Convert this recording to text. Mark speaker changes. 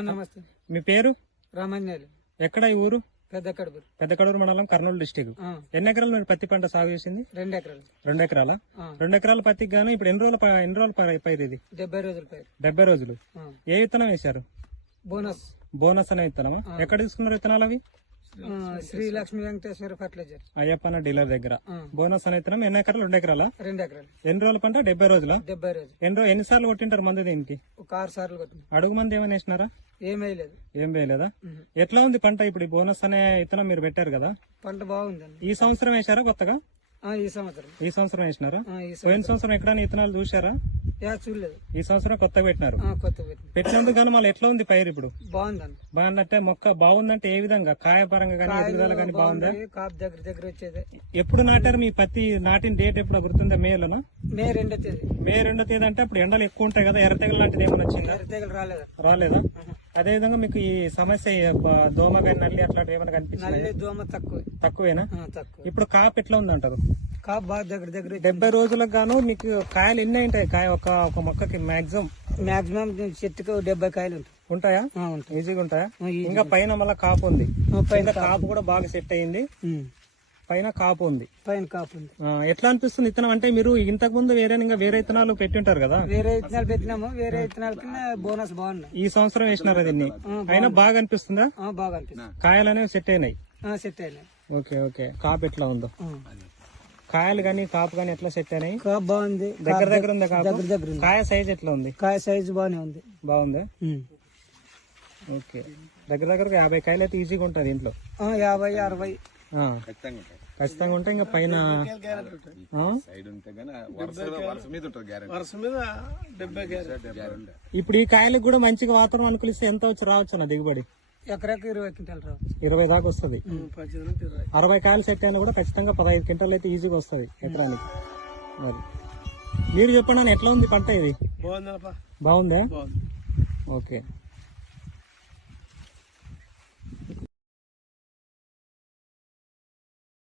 Speaker 1: నమస్తే.
Speaker 2: మీ పేరు?
Speaker 1: రామాన్యాలు.
Speaker 2: ఎక్కడ ఈ ఊరు?
Speaker 1: పెద్ద కడుపు
Speaker 2: పెద్ద కడూరు మండలం కర్నూలు డిస్టిక్. ఎన్ని ఎకరాలు మీరు పత్తి పంట సాగు చేసింది?
Speaker 1: రెండు ఎకరాలు?
Speaker 2: రెండు ఎకరాల రెండు ఎకరాల పత్తికి గాను ఇప్పుడు ఎన్ని రోజుల ప- ఎన్ని రోజుల పైరు ఇది?
Speaker 1: డెబ్బై రోజుల పైరు.
Speaker 2: డెబ్బై రోజులు. ఏ విత్తనం వేశారు?
Speaker 1: బోనస్.
Speaker 2: బోనస్ అనే విత్తనమా? ఎక్కడ తీసుకున్నారు విత్తనాలు అవి?
Speaker 1: శ్రీ లక్ష్మీ వెంకటేశ్వర ఫర్టిలైజర్.
Speaker 2: అయ్యప్పన డీలర్ దగ్గర. బోనస్ అనే ఎన్ని ఎకరాలు? రెండు ఎకరాల?
Speaker 1: రెండు ఎకరాలు.
Speaker 2: ఎన్ని రోజుల పంట? డెబ్బై రోజుల?
Speaker 1: డెబ్బై రోజులు.
Speaker 2: ఎన్ని రోజు ఎన్నిసార్లు కొట్టింటారు మందు దీనికి?
Speaker 1: ఒక ఆరు సార్లు కొట్టింది
Speaker 2: అడుగు మంది ఏమైనా వేసినారా?
Speaker 1: ఏమీ లేదు
Speaker 2: ఏం వేయలేదా. ఎట్లా ఉంది పంట ఇప్పుడు ఈ బోనస్ అనే విత్తనం మీరు పెట్టారు కదా?
Speaker 1: పంట బాగుందండి.
Speaker 2: ఈ సంవత్సరం వేశారా కొత్తగా?
Speaker 1: ఈ సంవత్సరం.
Speaker 2: ఈ సంవత్సరం వేసినారా?
Speaker 1: ఈ సంవత్సరం.
Speaker 2: పోయిన సంవత్సరం ఎక్కడైనా విత్తనాలు చూశారా?
Speaker 1: యా చూడలేదు.
Speaker 2: ఈ సంవత్సరం కొత్తగా పెట్టినారు. పెట్టినందుకు గాను మళ్ళీ ఎట్లా ఉంది పైరు ఇప్పుడు?
Speaker 1: బాగుందండి.
Speaker 2: బాగుందంటే మొక్క బాగుందంటే ఏ విధంగా? కాయ పరంగా కానీ ఎదుగుదల కానీ బాగుందా?
Speaker 1: కాపు దగ్గర దగ్గర వచ్చేది.
Speaker 2: ఎప్పుడు నాటారు? మీ పత్తి నాటిన డేట్ ఎప్పుడు గుర్తుందా? మేలోనా
Speaker 1: మే రెండో తేదీ.
Speaker 2: మే రెండో తేదీ అంటే అప్పుడు ఎండలు ఎక్కువ ఉంటాయి కదా ఎర్రతెగలు లాంటిది ఏమైనా వచ్చిందా?
Speaker 1: ఎర్ర తెగలు రాలేదు?
Speaker 2: రాలేదా అదే విధంగా మీకు ఈ సమస్య దోమ కానీ నల్లి అట్లాంటివి ఏమైనా కనిపించింది
Speaker 1: నల్లి దోమ తక్కువ.
Speaker 2: తక్కువేనా?
Speaker 1: తక్కువ.
Speaker 2: ఇప్పుడు కాపు ఎట్లా ఉంది అంటారు
Speaker 1: కాపు బాగా దగ్గర దగ్గర.
Speaker 2: డెబ్బై రోజులకు గాను మీకు కాయలు ఎన్ని ఉంటాయి? కాయ ఒక ఒక మొక్కకి మాక్సిమం?
Speaker 1: మాక్సిమం చెట్టుకు డెబ్బై కాయలు ఉంటాయి.
Speaker 2: ఉంటాయా? ఈజీగా ఉంటాయా? ఇంకా పైన మళ్ళీ కాపు ఉంది.
Speaker 1: పైన
Speaker 2: కాపు. కూడా బాగా సెట్ అయ్యింది
Speaker 1: ఉమ్.
Speaker 2: పైన కాపు ఉంది.
Speaker 1: పైన కాపు ఉంది.
Speaker 2: ఎట్లా అనిపిస్తుంది ఇత్తనం అంటే మీరు ఇంతకు ముందు వేరే ఇంకా వేరే ఇత్తనాలు పెట్టి ఉంటారు కదా?
Speaker 1: వేరే విత్తనాలు పెట్టినాము. వేరే విత్తనాల కింద బోనస్ బాగున్నాయి.
Speaker 2: ఈ సంవత్సరం వేసినారు దీన్ని? అయినా బాగా అనిపిస్తుందా?
Speaker 1: బాగా అనిపిస్తుంది.
Speaker 2: కాయలు అనేవి సెట్ అయినాయి.
Speaker 1: సెట్ అయినాయి.
Speaker 2: Okay okay. కాపు ఎట్లా ఉందో. కాయలు కానీ కాపు కానీ ఎట్లా సెట్ అయినాయి?
Speaker 1: కాపు బాగుంది.
Speaker 2: దగ్గర దగ్గర ఉందా కాపు?
Speaker 1: దగ్గర దగ్గర
Speaker 2: కాయ సైజ్ ఎట్లా ఉంది?
Speaker 1: కాయ సైజు బాగానే ఉంది.
Speaker 2: బాగుందా. ఓకే. దగ్గర దగ్గర యాభై కాయలు అయితే ఈజీగా ఉంటుంది ఇంట్లో
Speaker 1: ఆ, యాభై అరవై.
Speaker 2: ఖచ్చితంగా. ఉంటే ఇంకా పైన ఇప్పుడు ఈ కాయలకు కూడా మంచిగా వాతావరణం అనుకూలిస్తే ఎంత వచ్చి రావచ్చు నా దిగుబడి?
Speaker 1: ఎకరాకి ఇరవై క్వింటాలు
Speaker 2: ఇరవై దాకా వస్తుంది. అరవై కాయలు సెట్ అయినా కూడా ఖచ్చితంగా పదహైదు క్వింటాలు అయితే ఈజీగా వస్తుంది ఎకరానికి. మరి. మీరు చెప్పండి ఎట్లా ఉంది పంట ఇది?
Speaker 1: బాగుంది.
Speaker 2: ఓకే.